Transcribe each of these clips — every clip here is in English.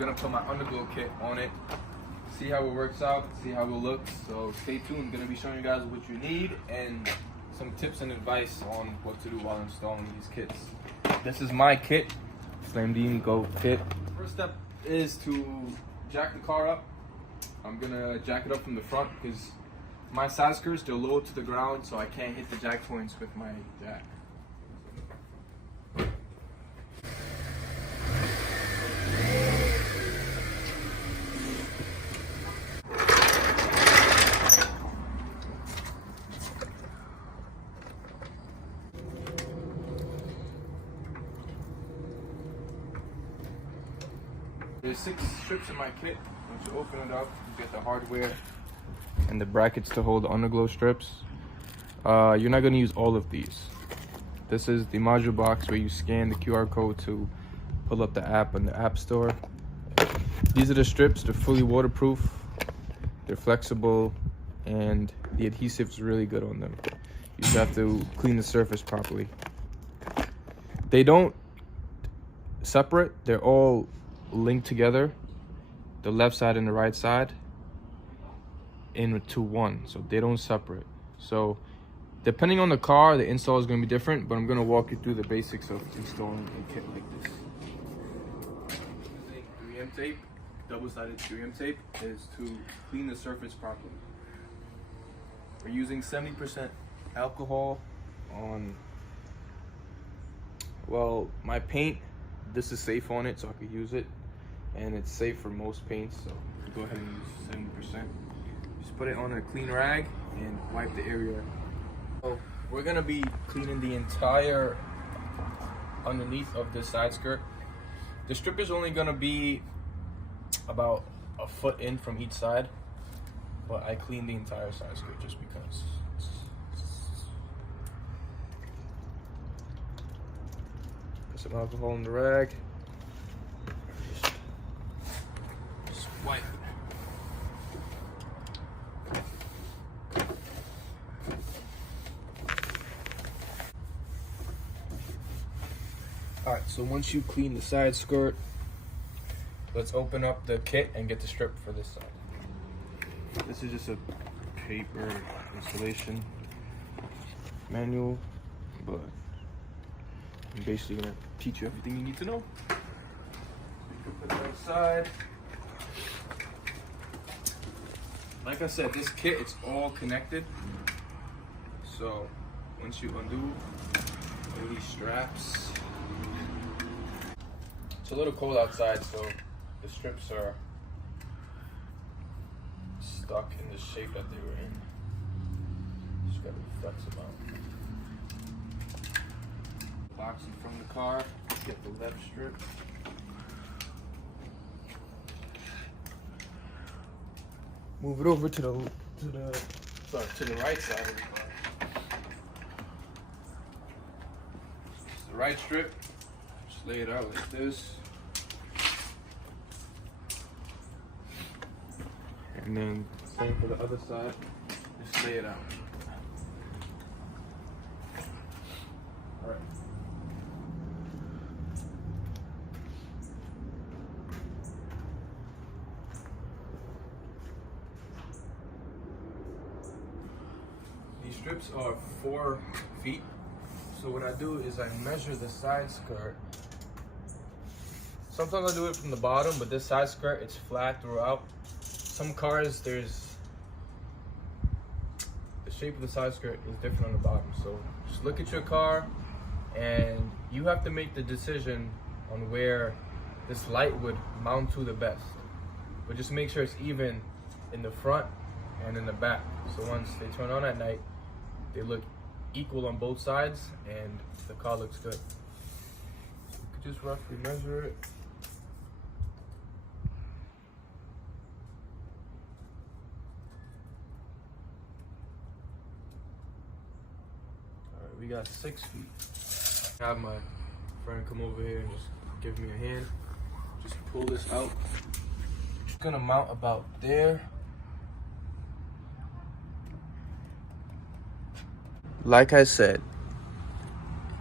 gonna put my underglow kit on it, see how it works out, see how it looks. So stay tuned. I'm gonna be showing you guys what you need and some tips and advice on what to do while installing these kits. This is my kit, Slamdeen Glow kit. First step is to jack the car up. I'm gonna jack it up from the front because my side skirts, they're low to the ground, so I can't hit the jack points with my jack. There's 6 strips in my kit. Once you open it up, you get the hardware and the brackets to hold the underglow strips. You're not going to use all of these. This is the module box where you scan the QR code to pull up the app in the app store. These are the strips. They're fully waterproof, they're flexible, and the adhesive is really good on them. You just have to clean the surface properly. They don't separate, they're all linked together, the left side and the right side, into one, so they don't separate. So depending on the car, the install is going to be different, but I'm going to walk you through the basics of installing a kit like this. Using 3M tape, double-sided 3M tape, is to clean the surface properly. We're using 70% alcohol on, well, my paint. This is safe on it, so I could use it, and it's safe for most paints, so go ahead and use 70%. Just put it on a clean rag and wipe the area. So we're gonna be cleaning the entire underneath of this side skirt. The strip is only gonna be about a foot in from each side, but I cleaned the entire side skirt just because. Put some alcohol in the rag. Just wipe. Alright, so once you clean the side skirt, let's open up the kit and get the strip for this side. This is just a paper installation manual, but I'm basically gonna teach you everything you need to know. You can put it outside. Like I said, this kit, it's all connected. So once you undo all these straps, it's a little cold outside, so the strips are stuck in the shape that they were in. Just gotta be flexible. Box in front of the car, get the left strip. Move it over to the right side of the car. It's the right strip. Just lay it out like this. And then same for the other side. Just lay it out. All right. These strips are 4 feet. So what I do is I measure the side skirt. Sometimes I do it from the bottom, but this side skirt, it's flat throughout. Some cars, the shape of the side skirt is different on the bottom. So just look at your car, and you have to make the decision on where this light would mount to the best. But just make sure it's even in the front and in the back. So once they turn on at night, they look equal on both sides, and the car looks good. So you could just roughly measure it. We got 6 feet. Have my friend come over here and just give me a hand. Just pull this out. It's gonna mount about there. Like I said,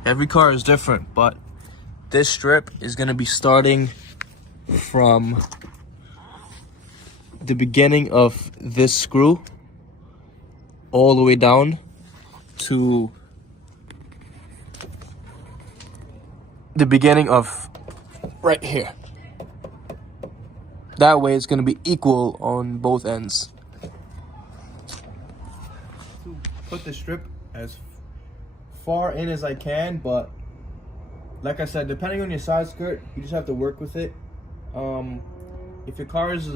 every car is different, but this strip is gonna be starting from the beginning of this screw all the way down to the beginning of right here. That way it's going to be equal on both ends. To put the strip as far in as I can, but like I said, depending on your side skirt, you just have to work with it. If your car is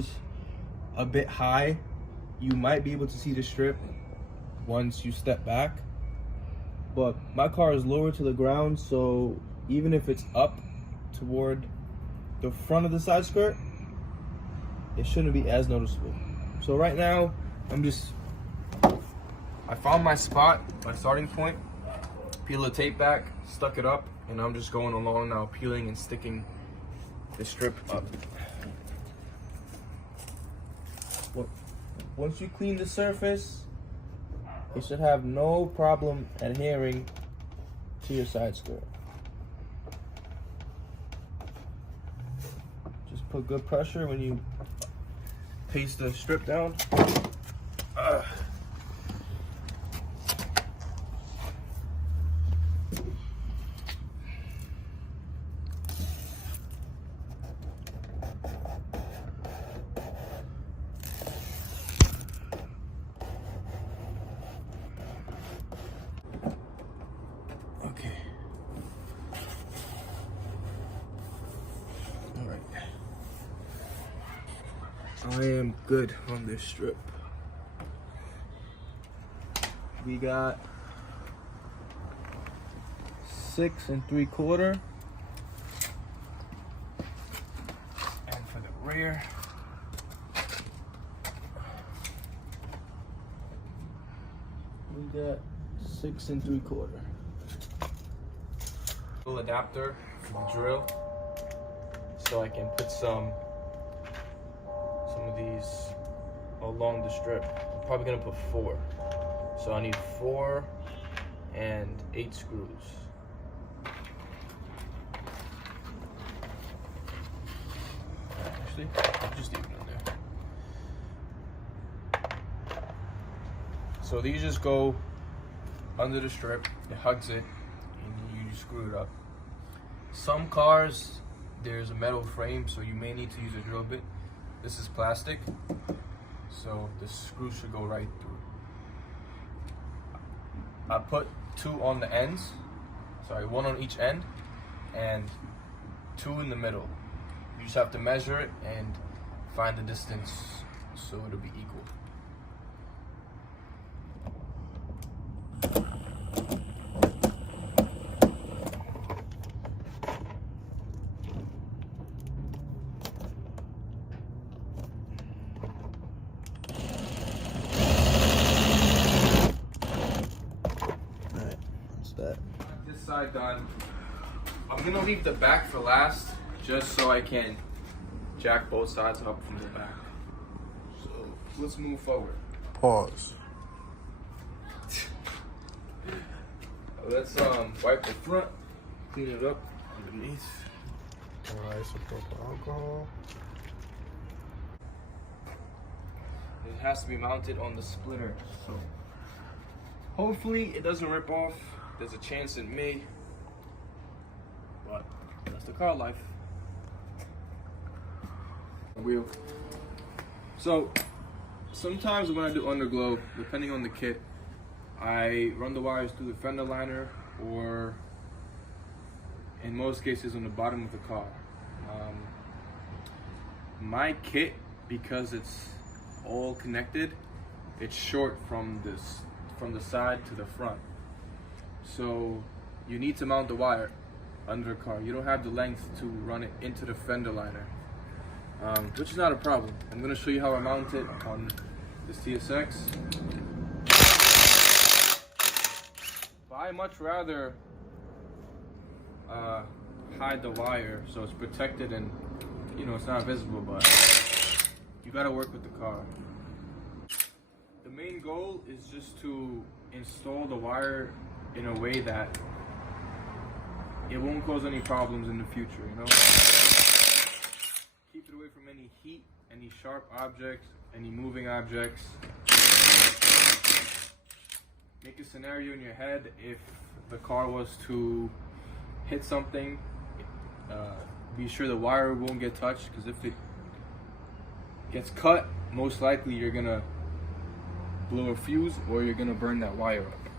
a bit high, you might be able to see the strip once you step back. But my car is lower to the ground, so even if it's up toward the front of the side skirt, it shouldn't be as noticeable. So right now, I found my spot, my starting point, peel the tape back, stuck it up, and I'm just going along now, peeling and sticking the strip up. Once you clean the surface, it should have no problem adhering to your side skirt. Just put good pressure when you paste the strip down. Okay. All right. I am good on this strip. We got 6 3/4. And for the rear, we got 6 3/4. Little adapter for the drill, so I can put some of these along the strip. I'm probably gonna put 4. So I need 4 and 8 screws. Actually, I'll just leave it in there. So these just go under the strip, it hugs it, and you screw it up. Some cars, there's a metal frame, so you may need to use a drill bit. This is plastic, so the screw should go right through. I put 2 on the ends, sorry, 1 on each end, and 2 in the middle. You just have to measure it and find the distance so it'll be equal. This side done. I'm gonna leave the back for last, just so I can jack both sides up from the back. So let's move forward. Pause. Let's wipe the front, clean it up underneath. Alright, support for alcohol. It has to be mounted on the splitter, so hopefully it doesn't rip off. There's a chance it may, but that's the car life. Wheel. So sometimes when I do underglow, depending on the kit, I run the wires through the fender liner, or in most cases on the bottom of the car. My kit, because it's all connected, it's short from the side to the front. So you need to mount the wire under the car. You don't have the length to run it into the fender liner, which is not a problem. I'm going to show you how I mount it on this TSX. But I much rather hide the wire so it's protected and, you know, it's not visible, but you got to work with the car. The main goal is just to install the wire in a way that it won't cause any problems in the future, you know? it away from any heat, any sharp objects, any moving objects. Make a scenario in your head if the car was to hit something. Be sure the wire won't get touched, because if it gets cut, most likely you're gonna blow a fuse or you're gonna burn that wire up.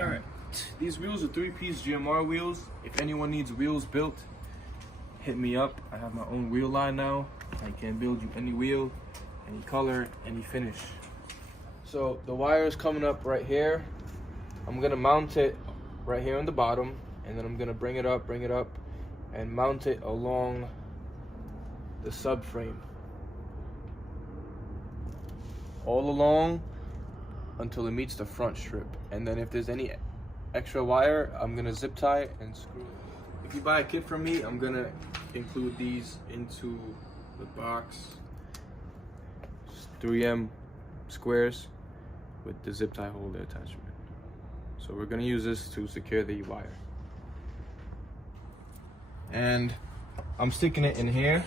Alright, these wheels are 3-piece GMR wheels. If anyone needs wheels built, hit me up. I have my own wheel line now. I can build you any wheel, any color, any finish. So the wire is coming up right here. I'm gonna mount it right here on the bottom, and then I'm gonna bring it up, and mount it along the subframe. All along until it meets the front strip. And then if there's any extra wire, I'm gonna zip tie it and screw it. If you buy a kit from me, I'm gonna include these into the box. Just 3M squares with the zip tie holder attachment. So we're gonna use this to secure the wire. And I'm sticking it in here.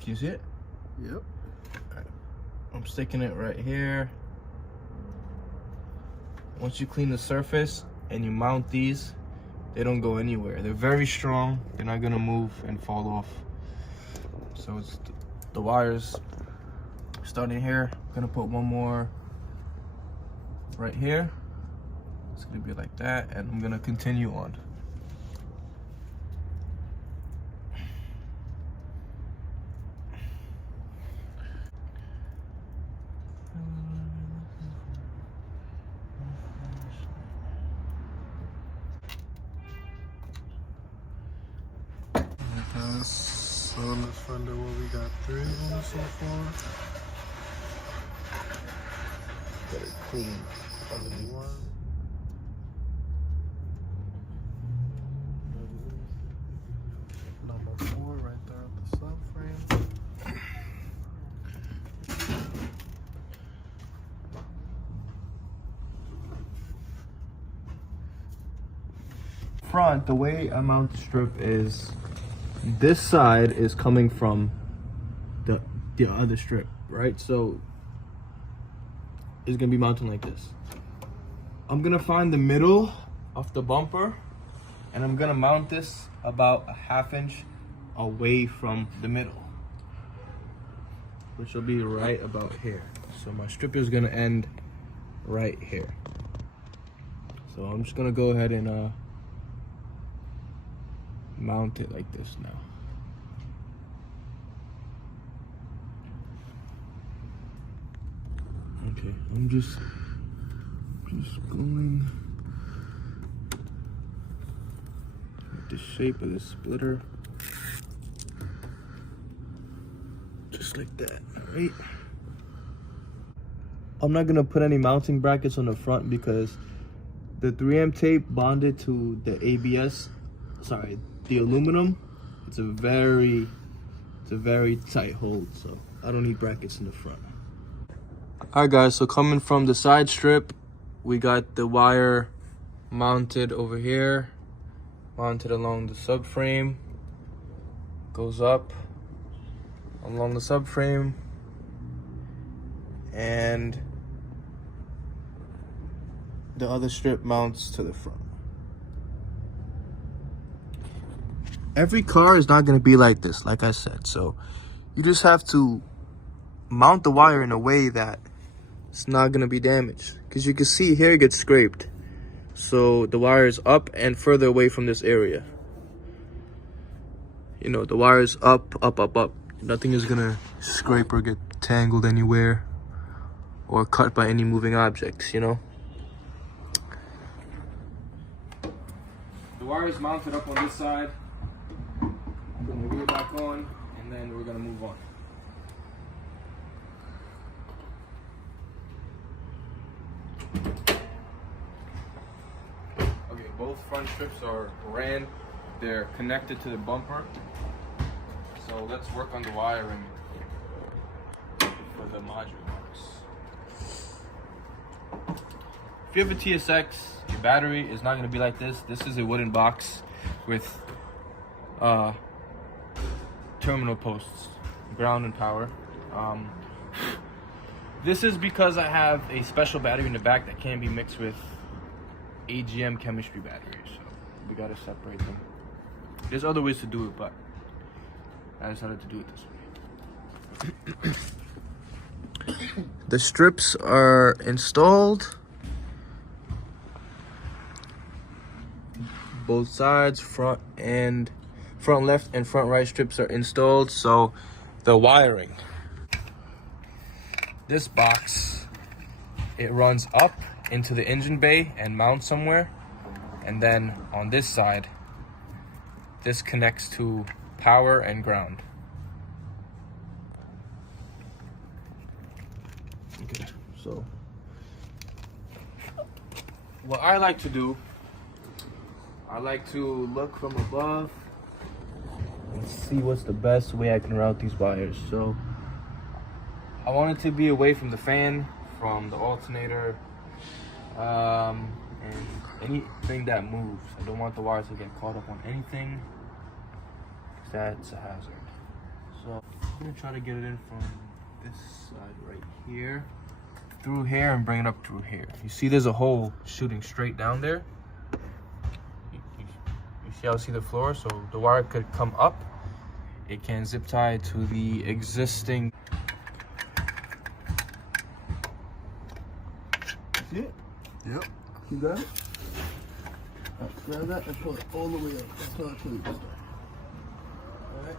Can you see it? Yep. I'm sticking it right here. Once you clean the surface and you mount these, they don't go anywhere. They're very strong. They're not gonna move and fall off. So it's the wires starting here. I'm gonna put one more right here. It's gonna be like that, and I'm gonna continue on. So let's find out what we got. 3 of them so far. Get it clean underneath. 1. Number 4 right there at the subframe. Front, the way I mount the strip is this side is coming from the other strip, right? So it's gonna be mounted like this. I'm gonna find the middle of the bumper, and I'm gonna mount this about a 1/2 inch away from the middle, which will be right about here. So my strip is gonna end right here. So I'm just gonna go ahead and mount it like this now. Okay, I'm just going with the shape of the splitter, just like that. All right. I'm not gonna put any mounting brackets on the front because the 3M tape bonded to the ABS, sorry, the aluminum, it's a very tight hold, so I don't need brackets in the front. Alright guys, so coming from the side strip, we got the wire mounted over here, mounted along the subframe, goes up along the subframe, and the other strip mounts to the front. Every car is not going to be like this, like I said. So you just have to mount the wire in a way that it's not going to be damaged. Because you can see here it gets scraped. So the wire is up and further away from this area. You know, the wire is up. Nothing is going to scrape or get tangled anywhere or cut by any moving objects, you know. The wire is mounted up on this side. Put the wheel back on, and then we're gonna move on. Okay, both front strips are ran. They're connected to the bumper. So let's work on the wiring for the module box. If you have a TSX, your battery is not gonna be like this. This is a wooden box with terminal posts, ground and power. This is because I have a special battery in the back that can be mixed with AGM chemistry batteries, so we gotta separate them. There's other ways to do it, but I decided to do it this way. The strips are installed. Both sides, front left and front right strips are installed. So the wiring, this box, it runs up into the engine bay and mounts somewhere, and then on this side, this connects to power and ground. Okay, so what I like to do, I like to look from above and see what's the best way I can route these wires. So I want it to be away from the fan, from the alternator, and anything that moves. I don't want the wires to get caught up on anything, because that's a hazard. So I'm gonna try to get it in from this side right here, through here, and bring it up through here. You see there's a hole shooting straight down there. See how I see the floor, so the wire could come up. It can zip tie to the existing. See it? Yep. You got it? Alright, grab that and pull it all the way up. That's how I told you to start. Alright,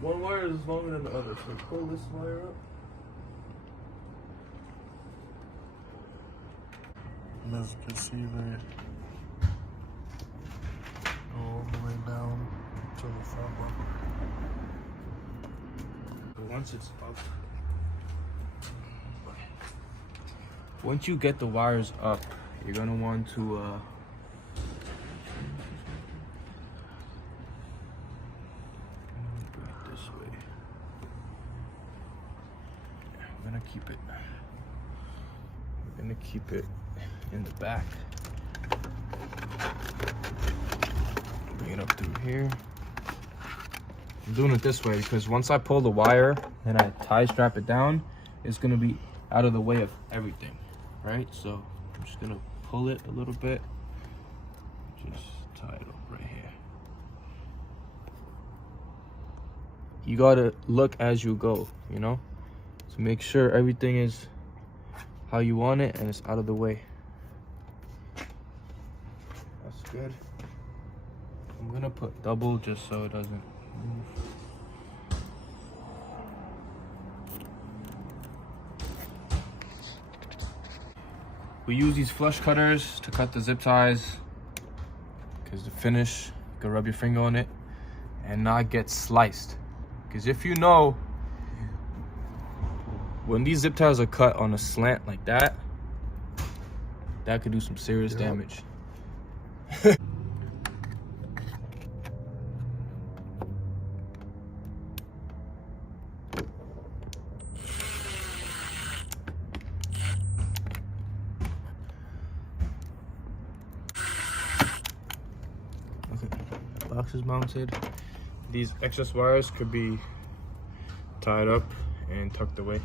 one wire is longer than the other, so pull this wire up. And as you can see, they all the way down to the front one. But once it's up, once you get the wires up, you're gonna want to do it this way. Yeah, I'm gonna keep it. We're gonna keep it in the back. Bring it up through here. I'm doing it this way because once I pull the wire and I tie strap it down, it's gonna be out of the way of everything, right? So I'm just gonna pull it a little bit, just tie it up right here. You gotta look as you go, you know, to make sure everything is how you want it and it's out of the way. That's good. I'm gonna put double just so it doesn't move. We use these flush cutters to cut the zip ties because the finish, you can rub your finger on it and not get sliced. Because if you know, when these zip ties are cut on a slant like that, that could do some serious damage. Box is mounted. These excess wires could be tied up and tucked away.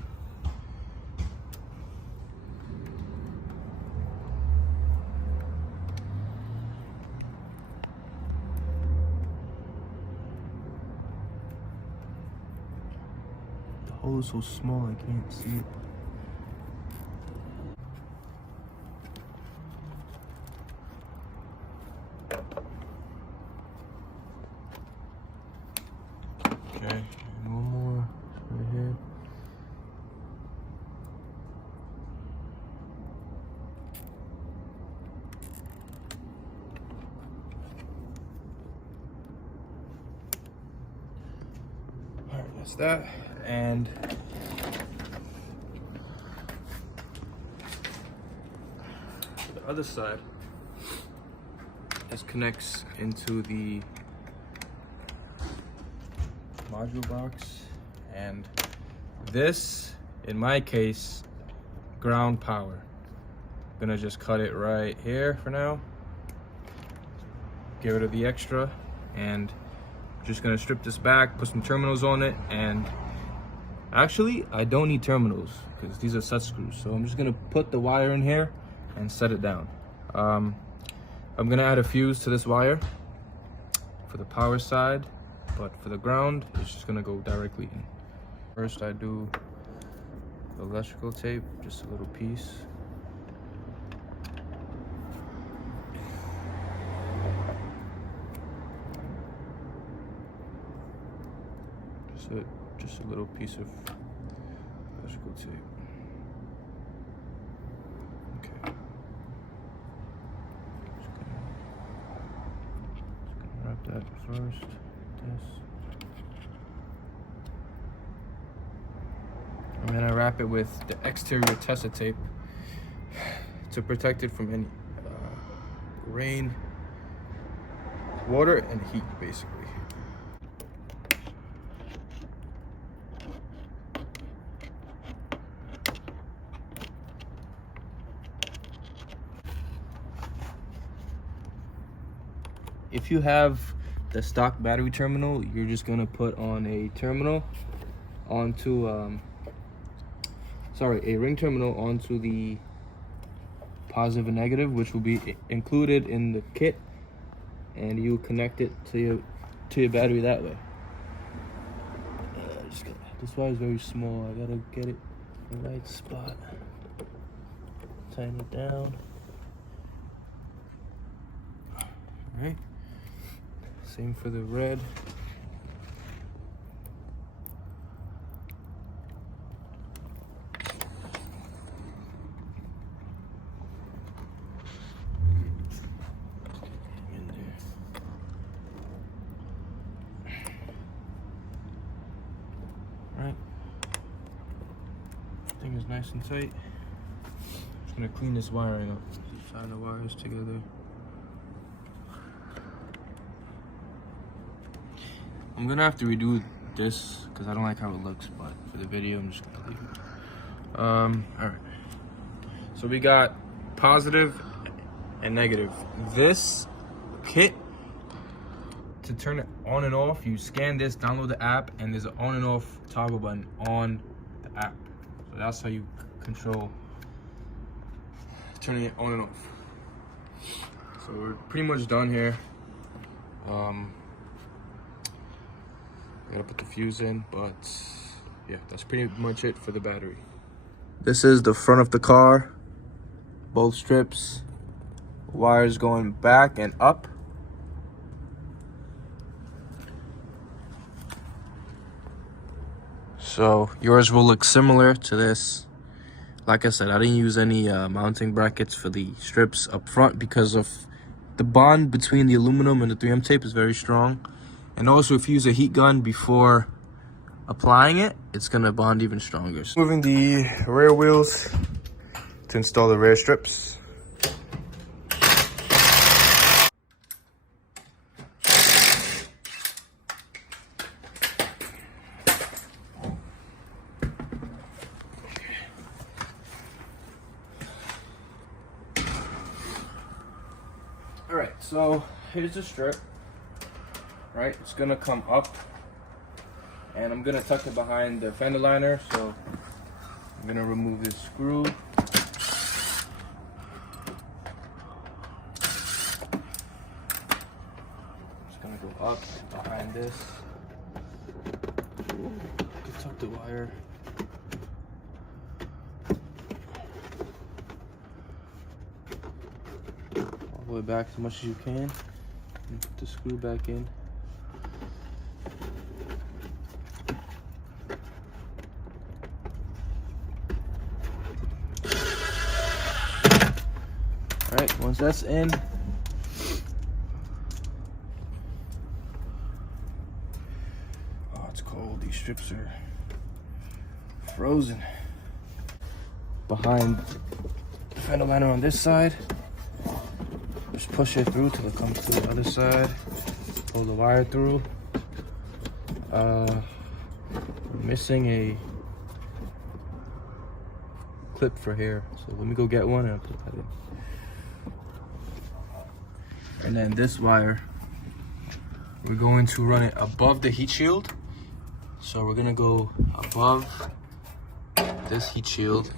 The hole is so small I can't see it. Okay, and one more right here. All right, that's that. And the other side, this connects into the module box, and this, in my case, ground power. I'm gonna just cut it right here for now, get rid of the extra, and just gonna strip this back, put some terminals on it, and actually I don't need terminals because these are set screws, so I'm just gonna put the wire in here and set it down. I'm gonna add a fuse to this wire for the power side, but for the ground it's just gonna go directly in. First I do electrical tape, just a little piece. Just a little piece of electrical tape. Okay. Just gonna wrap that first. This. I'm gonna wrap it with the exterior Tessa tape to protect it from any rain, water, and heat, basically. If you have the stock battery terminal, you're just gonna put on a terminal onto a ring terminal onto the positive and negative, which will be included in the kit, and you connect it to your battery that way. This wire is very small. I gotta get it in the right spot. Tighten it down. All right. Same for the red. Right. Thing is nice and tight. Just gonna clean this wiring up. Tie the wires together. I'm gonna have to redo this because I don't like how it looks, but for the video I'm just gonna leave it. Alright. So we got positive and negative. This kit, to turn it on and off, you scan this, download the app, and there's an on and off toggle button on the app. So that's how you control turning it on and off. So we're pretty much done here. I gotta put the fuse in, but yeah, that's pretty much it for the battery. This is the front of the car. Both strips, wires going back and up. So yours will look similar to this. Like I said, I didn't use any mounting brackets for the strips up front because of the bond between the aluminum and the 3M tape is very strong. And also, if you use a heat gun before applying it, it's gonna bond even stronger. Moving the rear wheels to install the rear strips. All right, so here's the strip. Right, it's gonna come up, and I'm gonna tuck it behind the fender liner. So I'm gonna remove this screw. It's gonna go up behind this. Tuck the wire. All the way back as much as you can, and put the screw back in. Alright, once that's in, oh, it's cold. These strips are frozen. Behind the fender liner on this side, just push it through till it comes to the other side. Pull the wire through. We're missing a clip for here, so let me go get one and I'll put that in. And then this wire we're going to run it above the heat shield. So we're gonna go above this heat shield.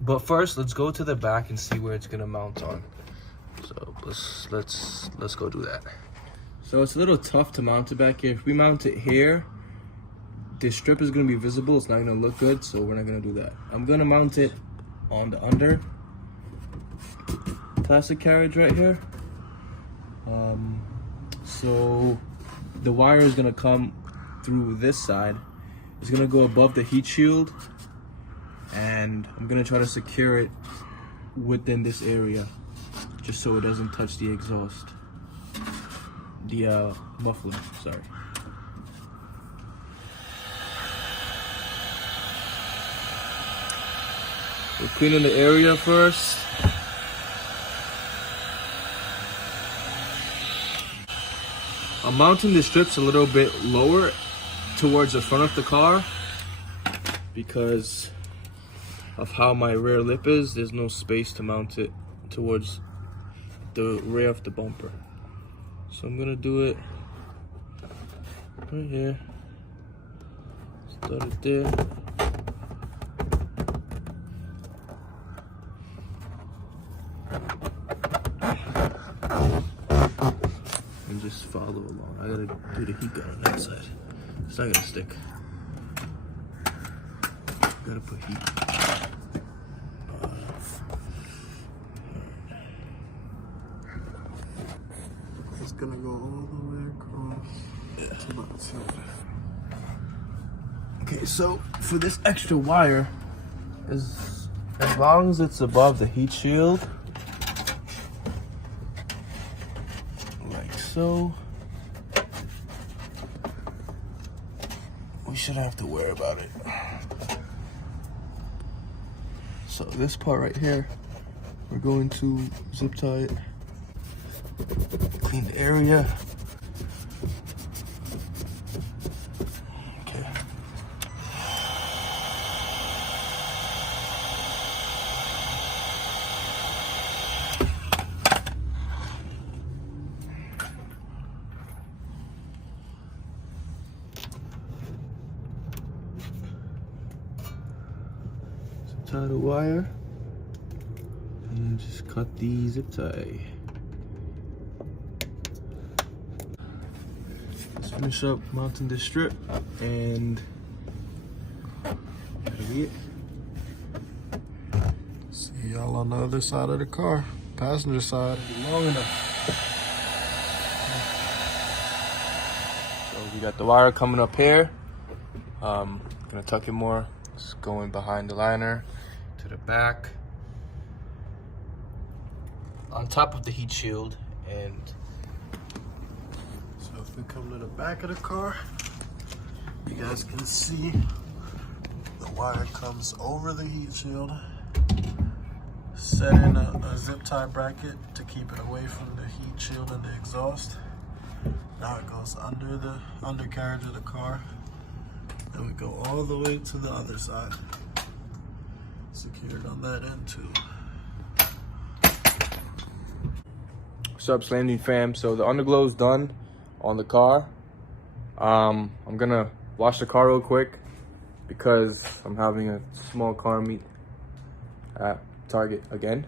But first, let's go to the back and see where it's gonna mount on. So let's go do that. So it's a little tough to mount it back here. If we mount it here, this strip is gonna be visible. It's not gonna look good, so we're not gonna do that. I'm gonna mount it on the under plastic carriage right here. So the wire is gonna come through this side. It's gonna go above the heat shield, and I'm gonna try to secure it within this area, just so it doesn't touch the exhaust, the muffler, sorry. We're cleaning the area first. I'm mounting the strips a little bit lower towards the front of the car because of how my rear lip is. There's no space to mount it towards the rear of the bumper. So I'm gonna do it right here. Start it there. And just follow along. I gotta do the heat gun on that side. It's not gonna stick. Gotta put heat. It's gonna go all the way across to that side. Okay, so for this extra wire, as long as it's above the heat shield, like so, we shouldn't have to worry about it. So this part right here, we're going to zip tie it, clean the area. Okay. Tie the wire and just cut the zip tie. Let's finish up mounting this strip, and that'll be it. See y'all on the other side of the car, passenger side. Long enough. So we got the wire coming up here. Gonna tuck it more. It's going behind the liner to the back, on top of the heat shield. And So if we come to the back of the car, you guys can see the wire comes over the heat shield, set in a zip tie bracket to keep it away from the heat shield and the exhaust. Now it goes under the undercarriage of the car. Then we go all the way to the other side. Secured on that end too. what's up, Slamdeen fam? So the underglow is done on the car. I'm gonna wash the car real quick because I'm having a small car meet at Target again.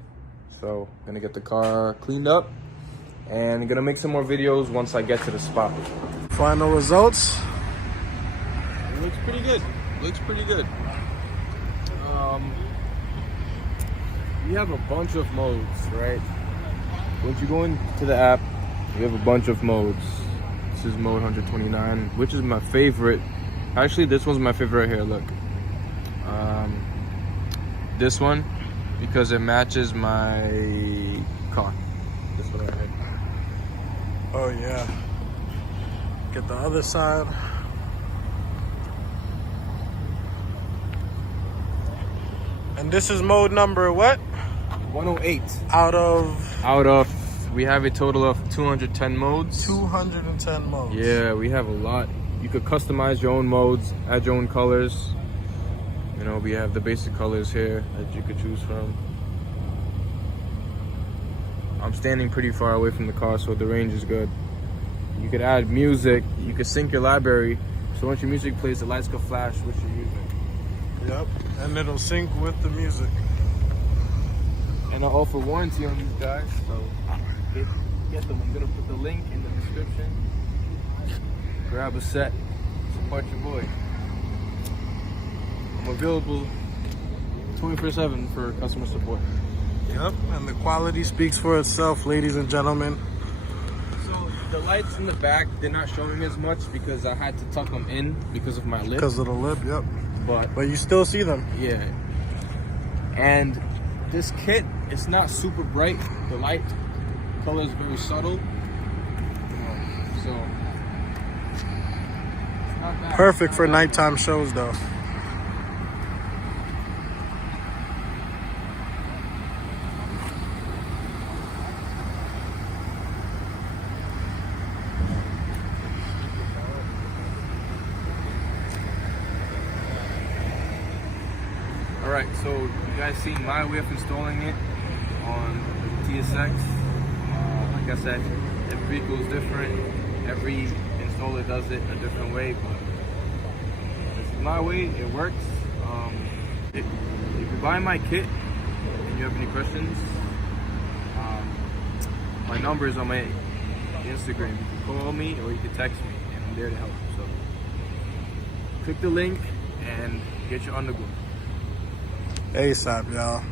So I'm gonna get the car cleaned up and gonna make some more videos once I get to the spot. Final results. It looks pretty good. Looks pretty good. We have a bunch of modes, right? Once you go into the app, you have a bunch of modes. This is mode 129, which is my favorite. Actually, this one's my favorite right here, look. This one, because it matches my car. This one right here. Oh yeah. Get the other side. And this is mode number what? 108. Out of We have a total of 210 modes. 210 modes. Yeah, we have a lot. You could customize your own modes, add your own colors. You know, we have the basic colors here that you could choose from. I'm standing pretty far away from the car, so the range is good. You could add music, you could sync your library, so once your music plays, the lights could flash what you're using. Yep, and it'll sync with the music. And I offer warranty on these guys, so get them. I'm gonna put the link in the description. Grab a set, support your boy. I'm available 24/7 for customer support. Yep, and the quality speaks for itself, ladies and gentlemen. So the lights in the back, they're not showing as much because I had to tuck them in because of my lip. Because of the lip, yep. But you still see them. Yeah. And this kit, it's not super bright. The light color is very subtle. So it's not bad. Perfect for nighttime shows though. Alright, so you guys seen my way of installing it on the TSX. Like I said, every vehicle is different. Every installer does it a different way, but this is my way. It works. If you buy my kit and you have any questions, my number is on my Instagram. You can call me or you can text me, and I'm there to help. So click the link and get your underglow. ASAP, y'all.